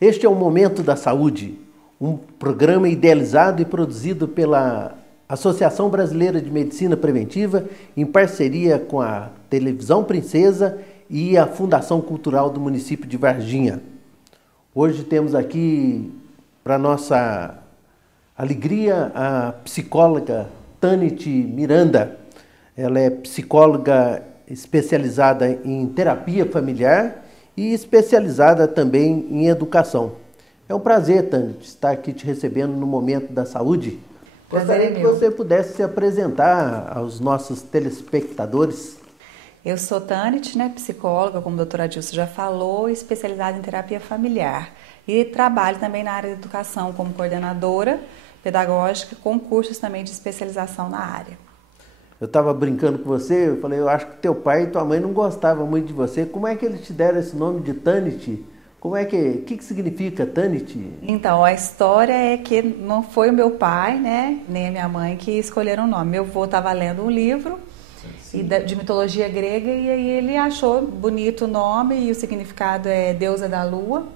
Este é o Momento da Saúde, um programa idealizado e produzido pela Associação Brasileira de Medicina Preventiva, em parceria com a Televisão Princesa e a Fundação Cultural do município de Varginha. Hoje temos aqui, para nossa alegria, a psicóloga Tanit Miranda. Ela é psicóloga especializada em terapia familiar e especializada também em educação. É um prazer, Tanit, estar aqui te recebendo no Momento da Saúde. Gostaria que você pudesse se apresentar aos nossos telespectadores. Eu sou Tanit, psicóloga, como a doutora Adilson já falou, especializada em terapia familiar. E trabalho também na área de educação como coordenadora pedagógica, com cursos também de especialização na área. Eu estava brincando com você, eu falei, eu acho que teu pai e tua mãe não gostavam muito de você. Como é que eles te deram esse nome de Tanit? O que significa Tanit? Então, a história é que não foi o meu pai, nem a minha mãe que escolheram o nome. Meu avô estava lendo um livro de mitologia grega e aí ele achou bonito o nome e o significado é Deusa da Lua.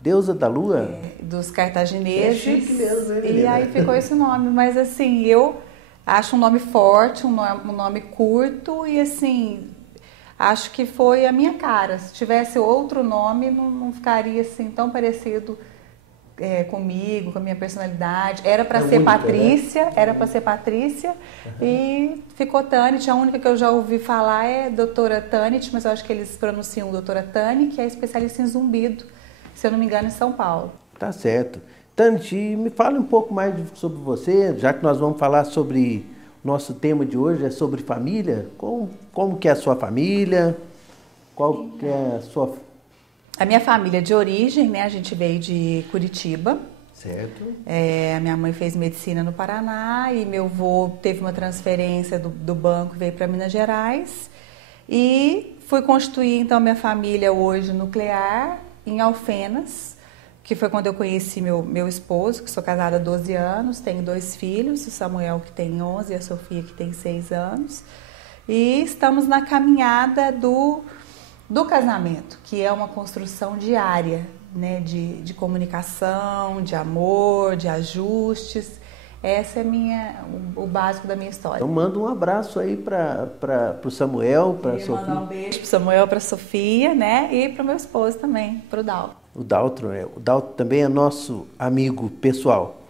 Deusa da Lua? Dos cartagineses. É chique mesmo, hein, e aí ficou esse nome, mas assim, eu acho um nome forte, um nome curto e assim, acho que foi a minha cara. Se tivesse outro nome, não ficaria assim tão parecido comigo, com a minha personalidade. Era para ser única, Patrícia, né? Era para ser Patrícia e ficou Tanit. A única que eu já ouvi falar é doutora Tanit, mas eu acho que eles pronunciam doutora Tani, que é especialista em zumbido, se eu não me engano, em São Paulo. Tá certo. Tanit, me fala um pouco mais sobre você, já que nós vamos falar sobre nosso tema de hoje, é sobre família. Como que é a sua família? Qual que é a sua... A minha família de origem, a gente veio de Curitiba. Certo. A minha mãe fez medicina no Paraná e meu avô teve uma transferência do banco e veio para Minas Gerais. E fui constituir, então, minha família hoje nuclear em Alfenas, que foi quando eu conheci meu esposo, que sou casada há 12 anos, tenho 2 filhos, o Samuel que tem 11 e a Sofia que tem 6 anos. E estamos na caminhada do casamento, que é uma construção diária, de comunicação, de amor, de ajustes. Essa é o básico da minha história. Então manda um abraço aí para o Samuel, para a Sofia. Mandar um beijo para o Samuel, para a Sofia, e para o meu esposo também, para o Dalton. O Dalton também é nosso amigo pessoal.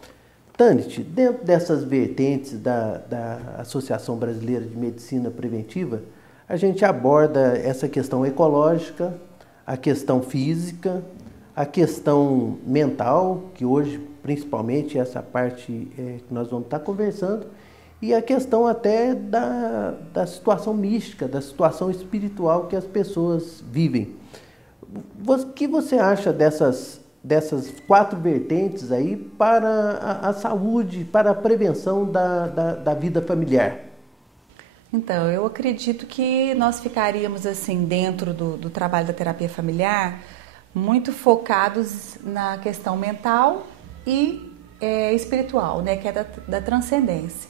Tanit, dentro dessas vertentes da Associação Brasileira de Medicina Preventiva, a gente aborda essa questão ecológica, a questão física, a questão mental, que hoje principalmente essa parte que nós vamos estar conversando, e a questão até da situação mística, da situação espiritual que as pessoas vivem. O que você acha dessas 4 vertentes aí para a saúde, para a prevenção da vida familiar? Então, eu acredito que nós ficaríamos assim dentro do trabalho da terapia familiar muito focados na questão mental e espiritual, que é da transcendência.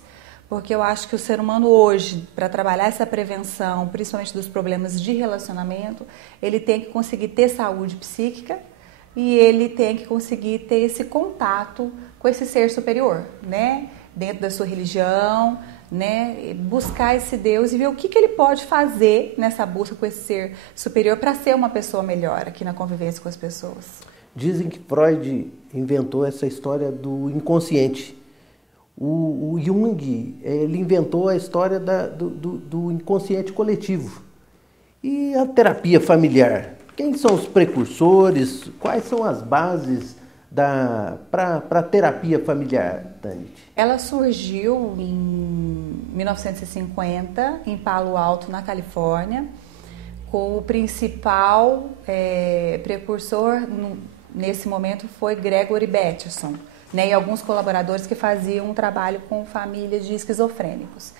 Porque eu acho que o ser humano hoje, para trabalhar essa prevenção, principalmente dos problemas de relacionamento, ele tem que conseguir ter saúde psíquica e ele tem que conseguir ter esse contato com esse ser superior, dentro da sua religião, buscar esse Deus e ver o que ele pode fazer nessa busca com esse ser superior para ser uma pessoa melhor aqui na convivência com as pessoas. Dizem que Freud inventou essa história do inconsciente. O Jung, ele inventou a história do inconsciente coletivo. E a terapia familiar? Quem são os precursores? Quais são as bases para a terapia familiar, Tanit? Ela surgiu em 1950, em Palo Alto, na Califórnia, com o principal precursor, nesse momento, foi Gregory Bateson, e alguns colaboradores que faziam um trabalho com famílias de esquizofrênicos.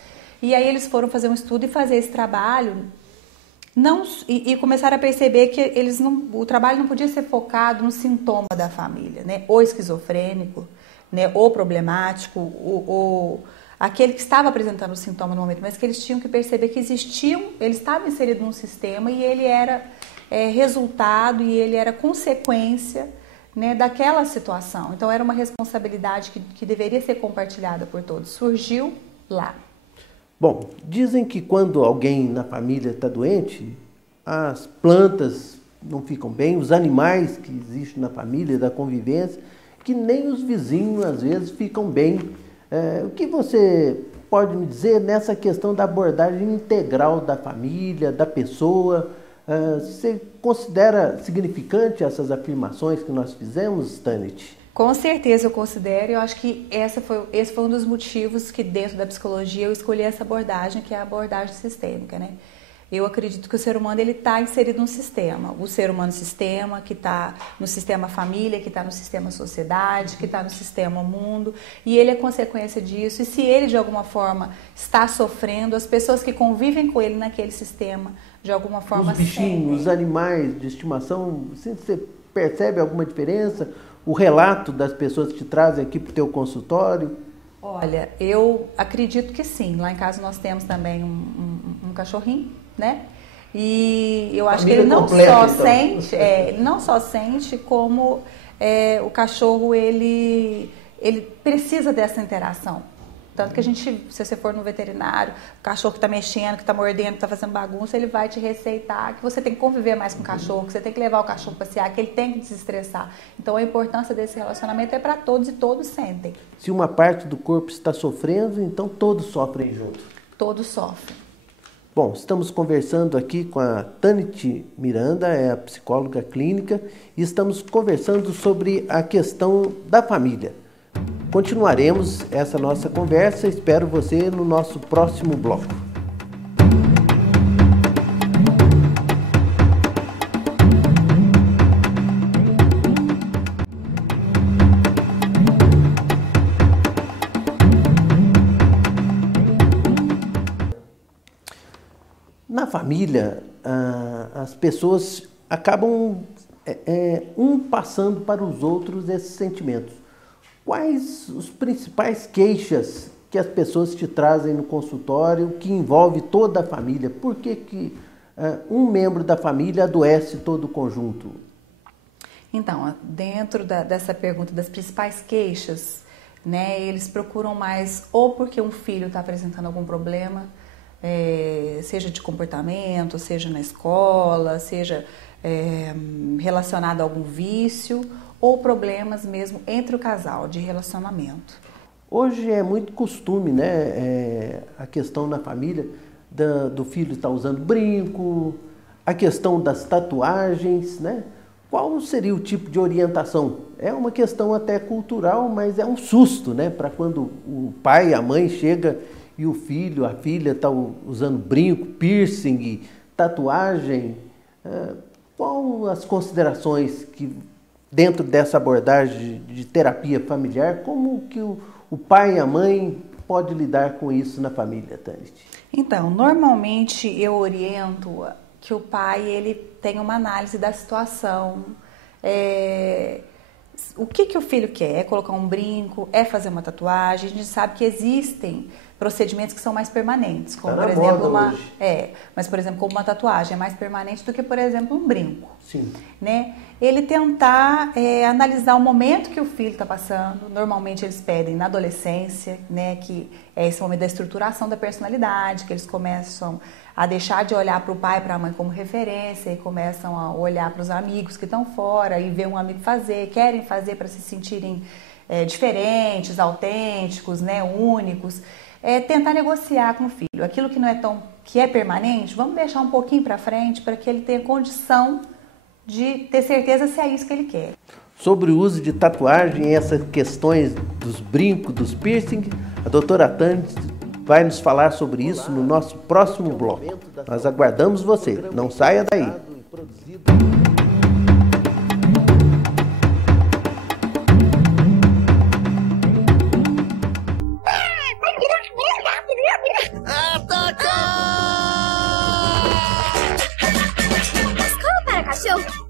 E aí eles foram fazer um estudo e fazer esse trabalho e começaram a perceber que o trabalho não podia ser focado no sintoma da família, o esquizofrênico, o problemático, aquele que estava apresentando o sintoma no momento, mas que eles tinham que perceber que ele estava inserido num sistema e ele era resultado e ele era consequência né, daquela situação. Então era uma responsabilidade que deveria ser compartilhada por todos. Surgiu lá. Bom, dizem que quando alguém na família está doente, as plantas não ficam bem, os animais que existem na família, da convivência, que nem os vizinhos às vezes ficam bem. O que você pode me dizer nessa questão da abordagem integral da família, da pessoa? Você considera significante essas afirmações que nós fizemos, Tanit? Com certeza eu considero, eu acho que esse foi um dos motivos que dentro da psicologia eu escolhi essa abordagem, que é a abordagem sistêmica, né? Eu acredito que o ser humano ele está inserido num sistema, o ser humano sistema, que está no sistema família, que está no sistema sociedade, que está no sistema mundo, e ele é consequência disso, e se ele de alguma forma está sofrendo, as pessoas que convivem com ele naquele sistema, de alguma forma os bichinhos, sentem. Os animais de estimação, você percebe alguma diferença? O relato das pessoas que te trazem aqui para o teu consultório? Olha, eu acredito que sim. Lá em casa nós temos também um cachorrinho, né? E eu acho que ele não só sente, não só sente, como o cachorro ele precisa dessa interação. Tanto que a gente, se você for no veterinário, o cachorro que está mexendo, que está mordendo, que está fazendo bagunça, ele vai te receitar que você tem que conviver mais com o cachorro, que você tem que levar o cachorro para passear, que ele tem que desestressar. Então a importância desse relacionamento é para todos e todos sentem. Se uma parte do corpo está sofrendo, então todos sofrem junto. Todos sofrem. Bom, estamos conversando aqui com a Tanit Miranda, é a psicóloga clínica, e estamos conversando sobre a questão da família. Continuaremos essa nossa conversa, espero você no nosso próximo bloco. Na família, as pessoas acabam passando para os outros esses sentimentos. Quais os principais queixas que as pessoas te trazem no consultório que envolve toda a família? Por que um membro da família adoece todo o conjunto? Então, dentro dessa pergunta das principais queixas, né, eles procuram mais ou porque um filho está apresentando algum problema, seja de comportamento, seja na escola, seja relacionado a algum vício, ou problemas mesmo entre o casal, de relacionamento. Hoje é muito costume, né, a questão na família do filho estar usando brinco, a questão das tatuagens, né? Qual seria o tipo de orientação? É uma questão até cultural, mas é um susto, né, para quando o pai, a mãe chega e o filho, a filha está usando brinco, piercing, tatuagem. Qual as considerações que dentro dessa abordagem de terapia familiar, como que o pai e a mãe podem lidar com isso na família, Tanit? Então, normalmente eu oriento que o pai ele tem uma análise da situação. O que o filho quer? É colocar um brinco? É fazer uma tatuagem? A gente sabe que existem procedimentos que são mais permanentes, como por exemplo mas por exemplo como uma tatuagem é mais permanente do que por exemplo um brinco. Sim. Né? Ele tentar analisar o momento que o filho está passando. Normalmente eles pedem na adolescência, né, que é esse momento da estruturação da personalidade, que eles começam a deixar de olhar para o pai e para a mãe como referência e começam a olhar para os amigos que estão fora e ver um amigo fazer, querem fazer para se sentirem diferentes, autênticos, né, únicos. Tentar negociar com o filho. Aquilo que é permanente, vamos deixar um pouquinho para frente para que ele tenha condição de ter certeza se é isso que ele quer. Sobre o uso de tatuagem e essas questões dos brincos, dos piercing, a doutora Tanit vai nos falar sobre isso no nosso próximo bloco. Nós aguardamos você, não saia daí.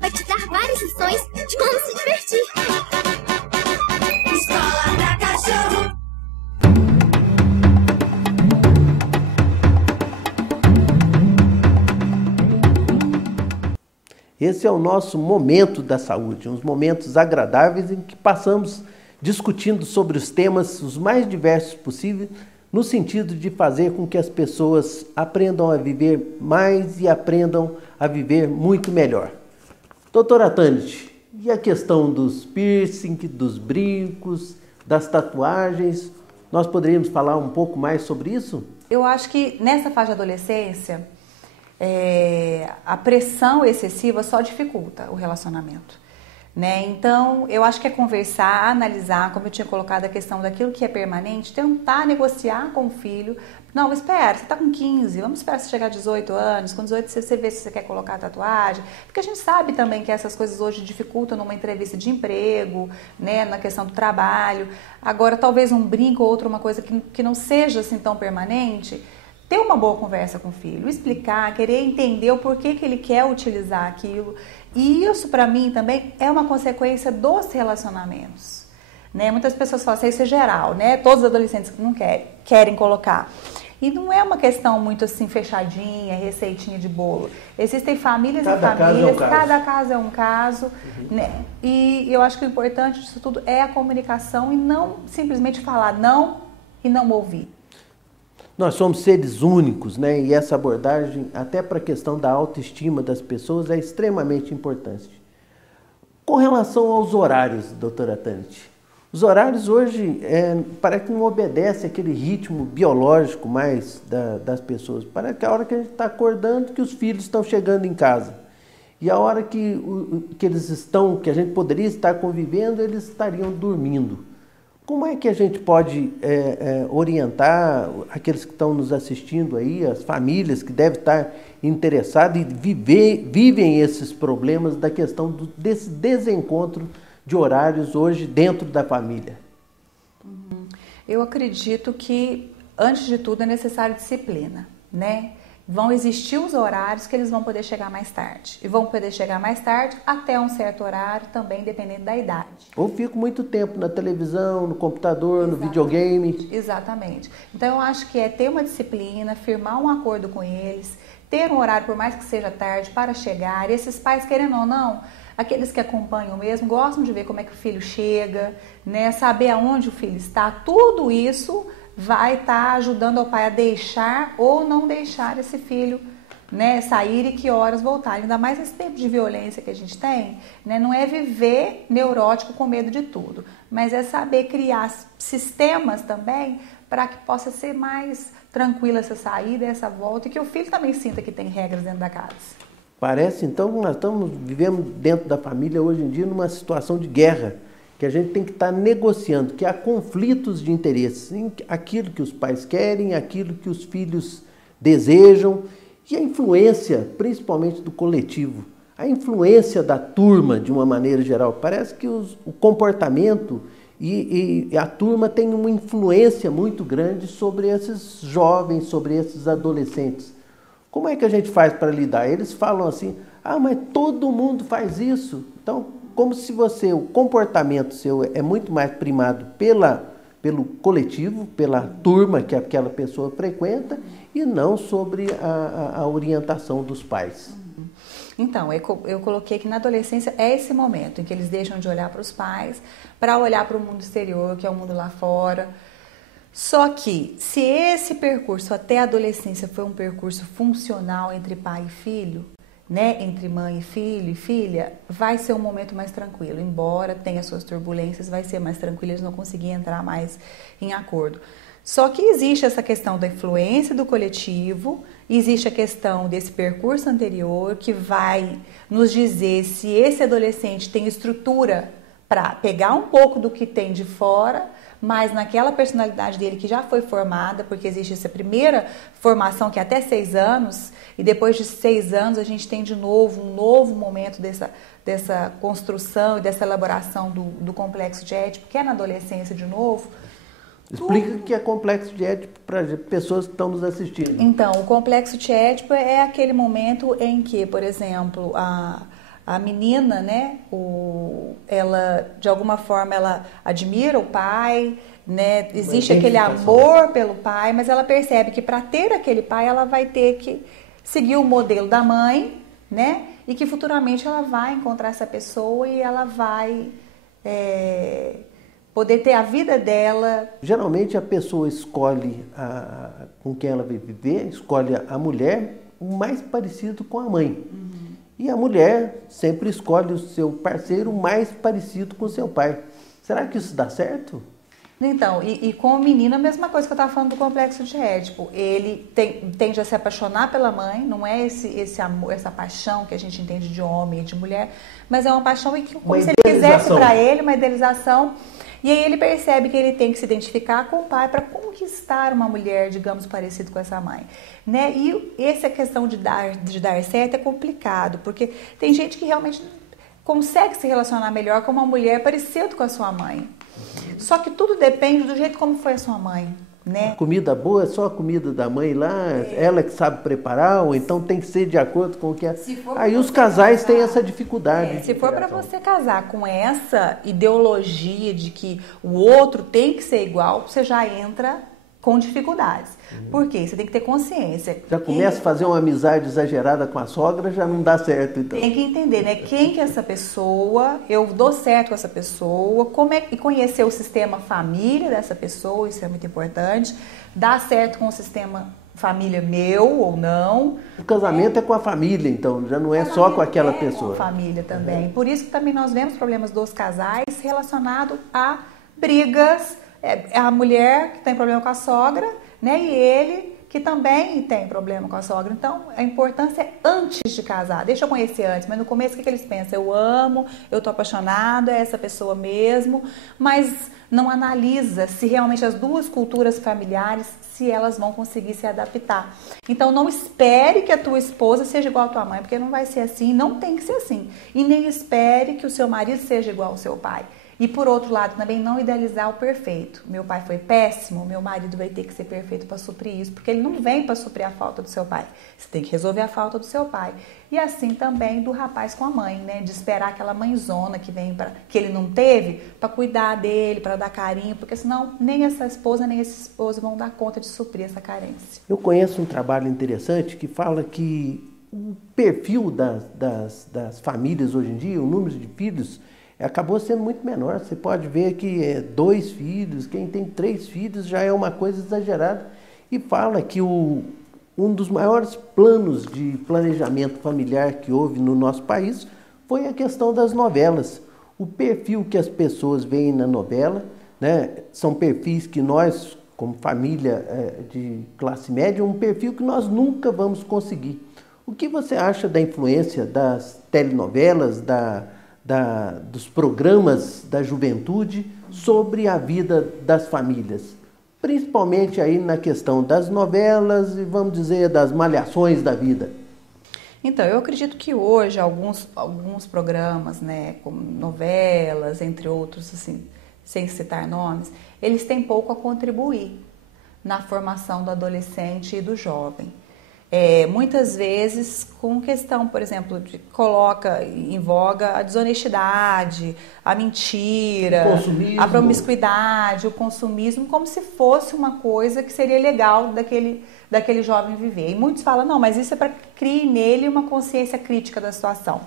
Vai te dar várias lições de como se divertir. Escola pra Cachorro. Esse é o nosso momento da saúde, uns momentos agradáveis em que passamos discutindo sobre os temas os mais diversos possíveis, no sentido de fazer com que as pessoas aprendam a viver mais e aprendam a viver muito melhor. Doutora Tanit, e a questão dos piercing, dos brincos, das tatuagens, nós poderíamos falar um pouco mais sobre isso? Eu acho que nessa fase de adolescência, a pressão excessiva só dificulta o relacionamento, né? Então, eu acho que é conversar, analisar, como eu tinha colocado a questão daquilo que é permanente, tentar negociar com o filho. Não, espera, você está com 15, vamos esperar você chegar a 18 anos, com 18 você vê se você quer colocar a tatuagem, porque a gente sabe também que essas coisas hoje dificultam numa entrevista de emprego, né, na questão do trabalho. Agora, talvez um brinco ou outra, uma coisa que não seja assim tão permanente, ter uma boa conversa com o filho, explicar, querer entender o porquê que ele quer utilizar aquilo. E isso, para mim, também é uma consequência dos relacionamentos. Né? Muitas pessoas falam assim, isso é geral, né? Todos os adolescentes que não querem colocar. E não é uma questão muito assim fechadinha, receitinha de bolo. Existem famílias e famílias, cada caso é um caso. Né? E eu acho que o importante disso tudo é a comunicação e não simplesmente falar não e não ouvir. Nós somos seres únicos, né? E essa abordagem, até para a questão da autoestima das pessoas, é extremamente importante. Com relação aos horários, doutora Tanit, os horários hoje parece que não obedecem aquele ritmo biológico mais das pessoas. Parece que a hora que a gente está acordando, que os filhos estão chegando em casa. E a hora que eles estão, que a gente poderia estar convivendo, eles estariam dormindo. Como é que a gente pode orientar aqueles que estão nos assistindo aí, as famílias que devem estar interessadas e vivem esses problemas da questão desse desencontro de horários hoje dentro da família? Eu acredito que, antes de tudo, é necessário disciplina, né? Vão existir os horários que eles vão poder chegar mais tarde. E vão poder chegar mais tarde até um certo horário, também dependendo da idade. Ou fico muito tempo na televisão, no computador, no videogame. Exatamente. Então, eu acho que é ter uma disciplina, firmar um acordo com eles, ter um horário, por mais que seja tarde, para chegar. E esses pais, querendo ou não, aqueles que acompanham mesmo, gostam de ver como é que o filho chega, né? Saber aonde o filho está. Tudo isso vai estar ajudando o pai a deixar ou não deixar esse filho, né, sair e que horas voltar. Ainda mais nesse tempo de violência que a gente tem, né, não é viver neurótico com medo de tudo, mas é saber criar sistemas também para que possa ser mais tranquila essa saída, essa volta, e que o filho também sinta que tem regras dentro da casa. Parece então que nós vivemos dentro da família hoje em dia numa situação de guerra, que a gente tem que estar negociando, que há conflitos de interesses, aquilo que os pais querem, aquilo que os filhos desejam, e a influência, principalmente do coletivo, a influência da turma de uma maneira geral. Parece que o comportamento e a turma tem uma influência muito grande sobre esses jovens, sobre esses adolescentes. Como é que a gente faz para lidar? Eles falam assim, mas todo mundo faz isso. Então, como se o comportamento seu é muito mais primado pelo coletivo, pela turma que aquela pessoa frequenta, e não sobre a orientação dos pais. Então, eu coloquei que na adolescência é esse momento em que eles deixam de olhar para os pais, para olhar para o mundo exterior, que é o mundo lá fora. Só que, se esse percurso até a adolescência foi um percurso funcional entre pai e filho, né, entre mãe e filho e filha, vai ser um momento mais tranquilo. Embora tenha suas turbulências, vai ser mais tranquilo, eles não conseguirem entrar mais em acordo. Só que existe essa questão da influência do coletivo, existe a questão desse percurso anterior que vai nos dizer se esse adolescente tem estrutura para pegar um pouco do que tem de fora, mas naquela personalidade dele que já foi formada, porque existe essa primeira formação que é até 6 anos, e depois de 6 anos a gente tem de novo um novo momento dessa construção e dessa elaboração do complexo de Édipo, que é na adolescência de novo. Explica o que é complexo de Édipo para as pessoas que estão nos assistindo. Então, o complexo de Édipo é aquele momento em que, por exemplo, a menina, né, ela, de alguma forma, ela admira o pai, né, existe aquele amor pelo pai, mas ela percebe que para ter aquele pai, ela vai ter que seguir o modelo da mãe, né? E que futuramente ela vai encontrar essa pessoa e ela vai poder ter a vida dela. Geralmente a pessoa escolhe com quem ela vai viver, escolhe a mulher o mais parecido com a mãe. E a mulher sempre escolhe o seu parceiro mais parecido com o seu pai. Será que isso dá certo? Então, e com o menino a mesma coisa que eu estava falando do complexo de Édipo. Ele tende a se apaixonar pela mãe, não é esse amor, essa paixão que a gente entende de homem e de mulher, mas é uma paixão como se ele quisesse para ele, uma idealização. E aí ele percebe que ele tem que se identificar com o pai para conquistar uma mulher, digamos, parecida com essa mãe, né? E essa questão de dar certo é complicado, porque tem gente que realmente consegue se relacionar melhor com uma mulher parecida com a sua mãe. Só que tudo depende do jeito como foi a sua mãe, né? A comida boa é só a comida da mãe lá, ela que sabe preparar, ou então tem que ser de acordo com o que é. Aí os casais têm essa dificuldade. Se for para você casar com essa ideologia de que o outro tem que ser igual, você já entra com dificuldades. Por quê? Você tem que ter consciência. Já começa a fazer uma amizade exagerada com a sogra, já não dá certo, então. Tem que entender, né? Quem que é essa pessoa, eu dou certo com essa pessoa, e conhecer o sistema família dessa pessoa, isso é muito importante. Dar certo com o sistema família meu ou não. O casamento é com a família, então, já não é só com aquela pessoa. Com a família também. Por isso que também nós vemos problemas dos casais relacionados a brigas. É a mulher que tem problema com a sogra, né? E ele que também tem problema com a sogra. Então, a importância é antes de casar. Deixa eu conhecer antes, mas no começo o que eles pensam? Eu amo, eu tô apaixonado, é essa pessoa mesmo, mas não analisa se realmente as duas culturas familiares, se elas vão conseguir se adaptar. Então, não espere que a tua esposa seja igual à tua mãe, porque não vai ser assim, não tem que ser assim. E nem espere que o seu marido seja igual ao seu pai. E por outro lado, também não idealizar o perfeito. Meu pai foi péssimo, meu marido vai ter que ser perfeito para suprir isso, porque ele não vem para suprir a falta do seu pai. Você tem que resolver a falta do seu pai. E assim também do rapaz com a mãe, né? De esperar aquela mãezona que ele não teve para cuidar dele, para dar carinho, porque senão nem essa esposa nem esse esposo vão dar conta de suprir essa carência. Eu conheço um trabalho interessante que fala que o perfil das famílias hoje em dia, o número de filhos, acabou sendo muito menor. Você pode ver que 2 filhos, quem tem 3 filhos já é uma coisa exagerada. E fala que um dos maiores planos de planejamento familiar que houve no nosso país foi a questão das novelas. O perfil que as pessoas veem na novela, né, são perfis que nós, como família de classe média, um perfil que nós nunca vamos conseguir. O que você acha da influência das telenovelas, dos programas da juventude sobre a vida das famílias, principalmente aí na questão das novelas e, vamos dizer, das malhações da vida? Então, eu acredito que hoje alguns programas, né, como novelas, entre outros, assim, sem citar nomes, eles têm pouco a contribuir na formação do adolescente e do jovem. Muitas vezes com questão, por exemplo, coloca em voga a desonestidade, a mentira, a promiscuidade, o consumismo, como se fosse uma coisa que seria legal daquele jovem viver. E muitos falam, não, mas isso é para criar nele uma consciência crítica da situação.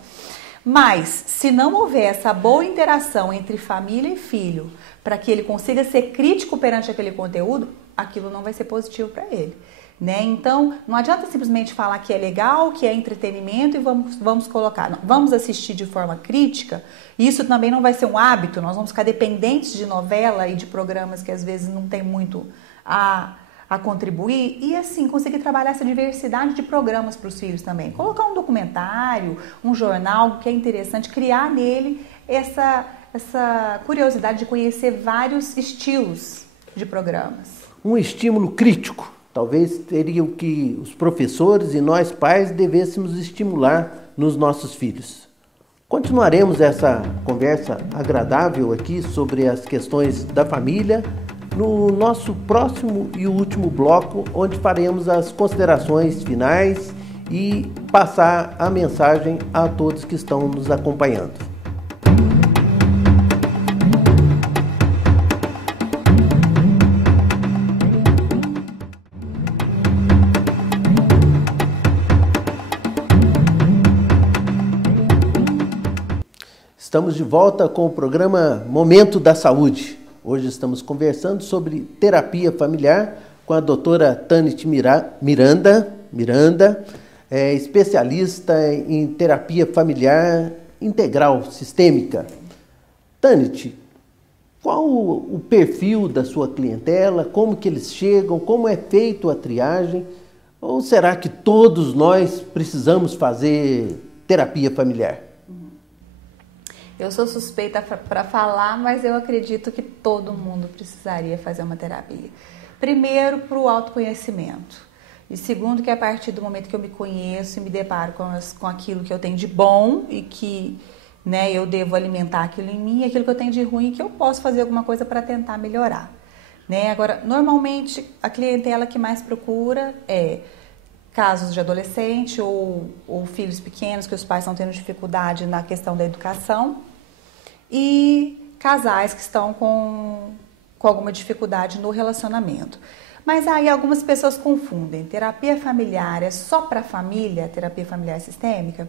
Mas, se não houver essa boa interação entre família e filho, para que ele consiga ser crítico perante aquele conteúdo, aquilo não vai ser positivo para ele. Né? Então, não adianta simplesmente falar que é legal, que é entretenimento e vamos colocar. Não, vamos assistir de forma crítica. Isso também não vai ser um hábito, nós vamos ficar dependentes de novela e de programas que às vezes não tem muito a contribuir. E assim, conseguir trabalhar essa diversidade de programas para os filhos também. Colocar um documentário, um jornal que é interessante, criar nele essa curiosidade de conhecer vários estilos de programas. Um estímulo crítico. Talvez teriam que os professores e nós pais devêssemos estimular nos nossos filhos. Continuaremos essa conversa agradável aqui sobre as questões da família no nosso próximo e último bloco, onde faremos as considerações finais e passar a mensagem a todos que estão nos acompanhando. Estamos de volta com o programa Momento da Saúde. Hoje estamos conversando sobre terapia familiar com a doutora Tanit Miranda, especialista em terapia familiar integral, sistêmica. Tanit, qual o perfil da sua clientela, como que eles chegam, como é feita a triagem? Ou será que todos nós precisamos fazer terapia familiar? Eu sou suspeita para falar, mas eu acredito que todo mundo precisaria fazer uma terapia. Primeiro, para o autoconhecimento. E segundo, que a partir do momento que eu me conheço e me deparo com aquilo que eu tenho de bom e que, né, eu devo alimentar aquilo em mim, e aquilo que eu tenho de ruim, que eu posso fazer alguma coisa para tentar melhorar. Né? Agora, normalmente, a clientela que mais procura é casos de adolescente ou filhos pequenos que os pais estão tendo dificuldade na questão da educação e casais que estão com alguma dificuldade no relacionamento. Mas aí algumas pessoas confundem. Terapia familiar é só para a família, terapia familiar sistêmica?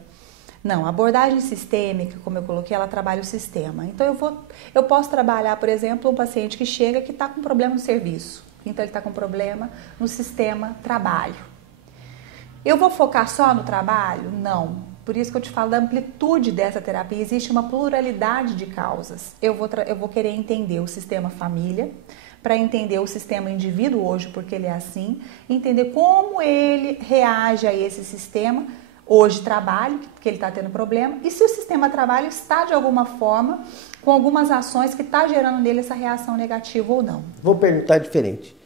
Não, a abordagem sistêmica, como eu coloquei, ela trabalha o sistema. Então eu posso trabalhar, por exemplo, um paciente que chega que está com problema no serviço. Então ele está com problema no sistema trabalho. Eu vou focar só no trabalho? Não. Por isso que eu te falo da amplitude dessa terapia. Existe uma pluralidade de causas. Eu vou querer entender o sistema família, para entender o sistema indivíduo hoje, porque ele é assim, entender como ele reage a esse sistema, hoje trabalho, que ele está tendo problema, e se o sistema trabalho está de alguma forma, com algumas ações que está gerando nele essa reação negativa ou não. Vou perguntar diferente.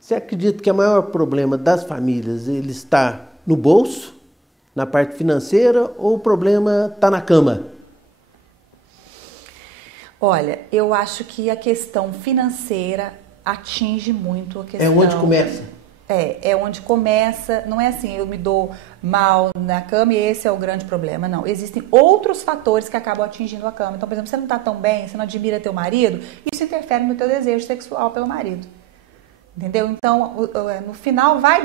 Você acredita que o maior problema das famílias ele está no bolso, na parte financeira, ou o problema está na cama? Olha, eu acho que a questão financeira atinge muito a questão. É onde começa? É onde começa. Não é assim, eu me dou mal na cama e esse é o grande problema. Não, existem outros fatores que acabam atingindo a cama. Então, por exemplo, você não está tão bem, você não admira teu marido, isso interfere no teu desejo sexual pelo marido. Entendeu? Então, no final vai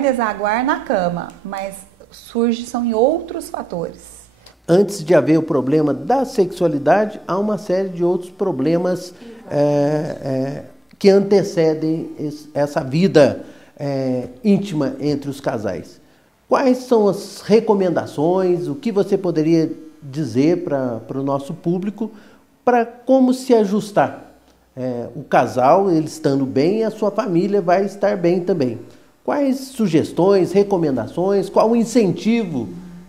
desaguar na cama, mas são em outros fatores. Antes de haver o problema da sexualidade, há uma série de outros problemas que antecedem essa vida íntima entre os casais. Quais são as recomendações, o que você poderia dizer para o nosso público para como se ajustar? O casal, ele estando bem, a sua família vai estar bem também. Quais sugestões, recomendações, qual o incentivo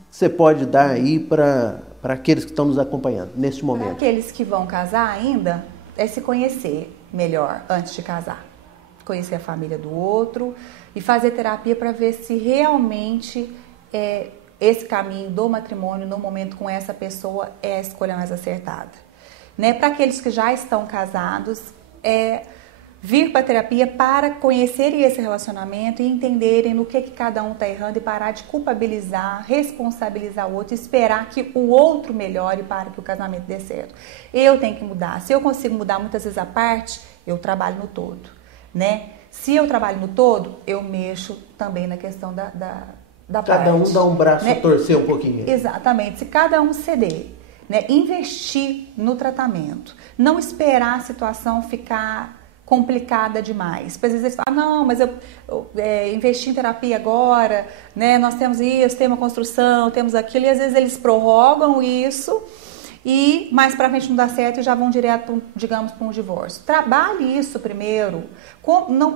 que você pode dar aí para aqueles que estão nos acompanhando neste momento? Para aqueles que vão casar ainda, é se conhecer melhor antes de casar. Conhecer a família do outro e fazer terapia para ver se realmente esse caminho do matrimônio no momento com essa pessoa é a escolha mais acertada. Né? Para aqueles que já estão casados, vir para a terapia para conhecerem esse relacionamento e entenderem no que cada um está errando e parar de culpabilizar, responsabilizar o outro, esperar que o outro melhore para que o casamento dê certo. Eu tenho que mudar. Se eu consigo mudar muitas vezes a parte, eu trabalho no todo. Né? Se eu trabalho no todo, eu mexo também na questão da parte. Cada um dá um braço a torcer um pouquinho. Exatamente. Se cada um ceder. Né, investir no tratamento, não esperar a situação ficar complicada demais. Às vezes eles falam, não, mas eu investi em terapia agora, né, nós temos isso, temos uma construção, temos aquilo, e às vezes eles prorrogam isso e mais para frente não dá certo e já vão direto, digamos, para um divórcio. Trabalhe isso primeiro.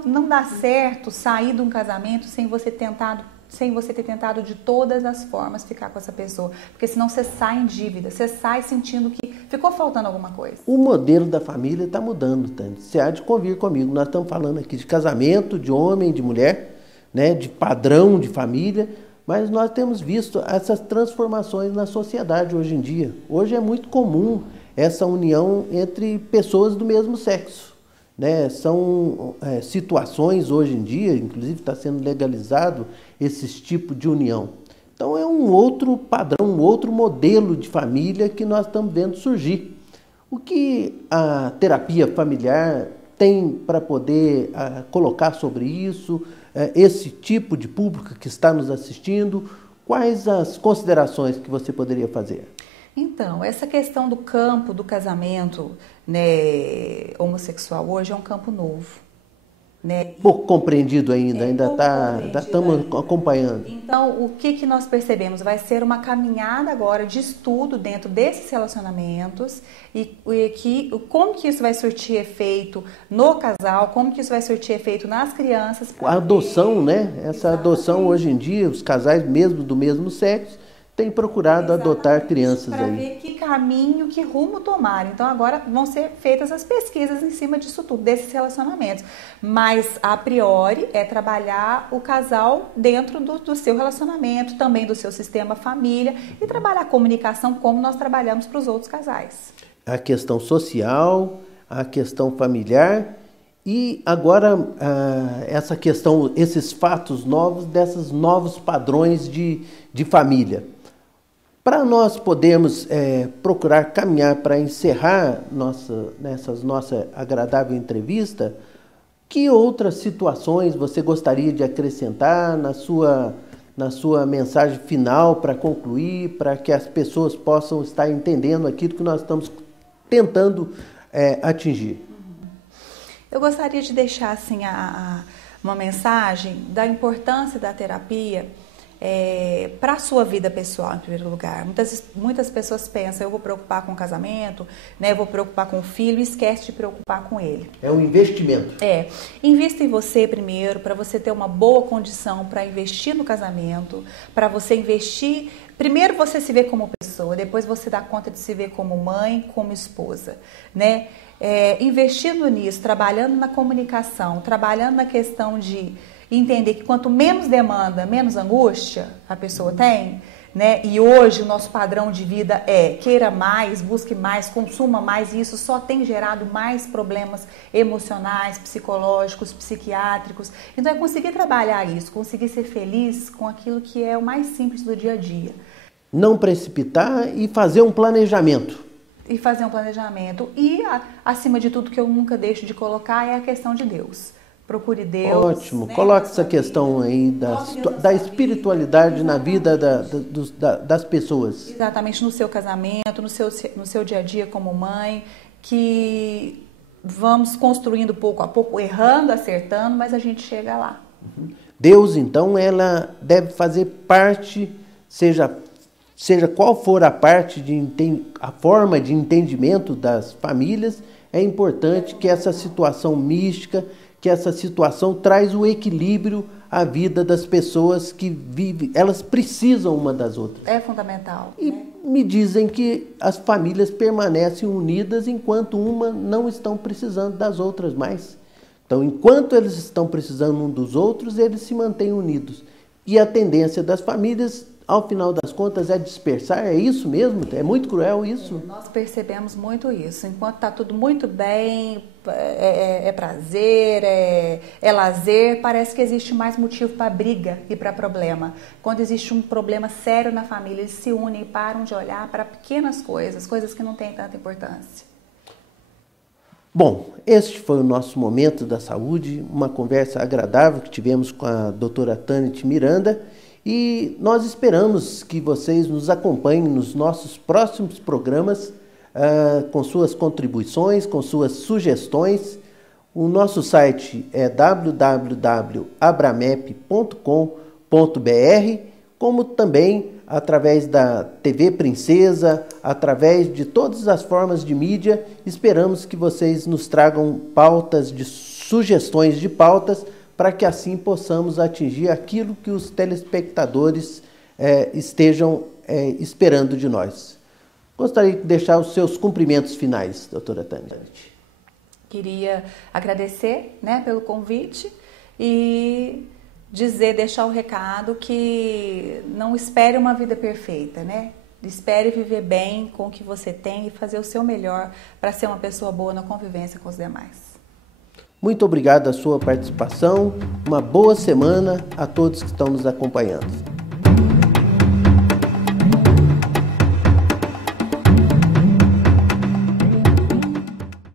Não dá certo sair de um casamento sem você ter tentado de todas as formas ficar com essa pessoa. Porque senão você sai em dívida, você sai sentindo que ficou faltando alguma coisa. O modelo da família está mudando, Tânia. Você há de convir comigo. Nós estamos falando aqui de casamento, de homem, de mulher, né, de padrão de família, mas nós temos visto essas transformações na sociedade hoje em dia. Hoje é muito comum essa união entre pessoas do mesmo sexo. Né? São situações hoje em dia, inclusive está sendo legalizado esse tipo de união. Então é um outro padrão, um outro modelo de família que nós estamos vendo surgir. O que a terapia familiar tem para poder colocar sobre isso, esse tipo de público que está nos assistindo? Quais as considerações que você poderia fazer? Então, essa questão do campo do casamento, né, homossexual hoje é um campo novo. Né? Pouco compreendido ainda estamos acompanhando. Então, o que nós percebemos? Vai ser uma caminhada agora de estudo dentro desses relacionamentos e como que isso vai surtir efeito no casal, como que isso vai surtir efeito nas crianças. A adoção, né? Essa adoção hoje em dia, os casais mesmo do mesmo sexo têm procurado adotar crianças para aí. ver que caminho, que rumo tomar. Então agora vão ser feitas as pesquisas em cima disso tudo, desses relacionamentos. Mas a priori é trabalhar o casal dentro do seu relacionamento, também do seu sistema família e trabalhar a comunicação como nós trabalhamos para os outros casais. A questão social, a questão familiar e agora essa questão, esses fatos novos, desses novos padrões de família. Para nós podermos procurar caminhar para encerrar nossa agradável entrevista, que outras situações você gostaria de acrescentar na sua mensagem final para concluir, para que as pessoas possam estar entendendo aquilo que nós estamos tentando atingir? Eu gostaria de deixar assim, uma mensagem da importância da terapia para a sua vida pessoal, em primeiro lugar. Muitas pessoas pensam, eu vou preocupar com o casamento, né, eu vou preocupar com o filho e esquece de preocupar com ele. É um investimento. Invista em você primeiro, para você ter uma boa condição para investir no casamento, para você investir... Primeiro você se vê como pessoa, depois você dá conta de se ver como mãe, como esposa, né? Investindo nisso, trabalhando na comunicação, trabalhando na questão de entender que quanto menos demanda, menos angústia a pessoa tem, né? E hoje o nosso padrão de vida queira mais, busque mais, consuma mais, e isso só tem gerado mais problemas emocionais, psicológicos, psiquiátricos. Então é conseguir trabalhar isso, conseguir ser feliz com aquilo que é o mais simples do dia a dia. Não precipitar e fazer um planejamento. E, acima de tudo, que eu nunca deixo de colocar é a questão de Deus. Procure Deus. Ótimo. Né? Coloque essa questão aí da espiritualidade na vida das pessoas. Exatamente, no seu casamento, no seu dia a dia como mãe, que vamos construindo pouco a pouco, errando, acertando, mas a gente chega lá. Deus, então, ela deve fazer parte, seja qual for a forma de entendimento das famílias, é importante que essa situação mística, que essa situação traz o equilíbrio à vida das pessoas que vivem, elas precisam uma das outras. É fundamental. E me dizem que as famílias permanecem unidas enquanto uma não estão precisando das outras mais. Então, enquanto eles estão precisando um dos outros, eles se mantêm unidos. E a tendência das famílias, ao final das contas, é dispersar, é isso mesmo? É muito cruel isso? Nós percebemos muito isso. Enquanto está tudo muito bem, é prazer, é lazer, parece que existe mais motivo para briga e para problema. Quando existe um problema sério na família, eles se unem e param de olhar para pequenas coisas que não têm tanta importância. Bom, este foi o nosso Momento da Saúde, uma conversa agradável que tivemos com a doutora Tanit Miranda. E nós esperamos que vocês nos acompanhem nos nossos próximos programas com suas contribuições, com suas sugestões. O nosso site é www.abramep.com.br, como também através da TV Princesa, através de todas as formas de mídia. Esperamos que vocês nos tragam sugestões de pautas, para que assim possamos atingir aquilo que os telespectadores estejam esperando de nós. Gostaria de deixar os seus cumprimentos finais, doutora Tanit. Queria agradecer, pelo convite e deixar o recado que não espere uma vida perfeita, Espere viver bem com o que você tem e fazer o seu melhor para ser uma pessoa boa na convivência com os demais. Muito obrigado a sua participação, uma boa semana a todos que estão nos acompanhando.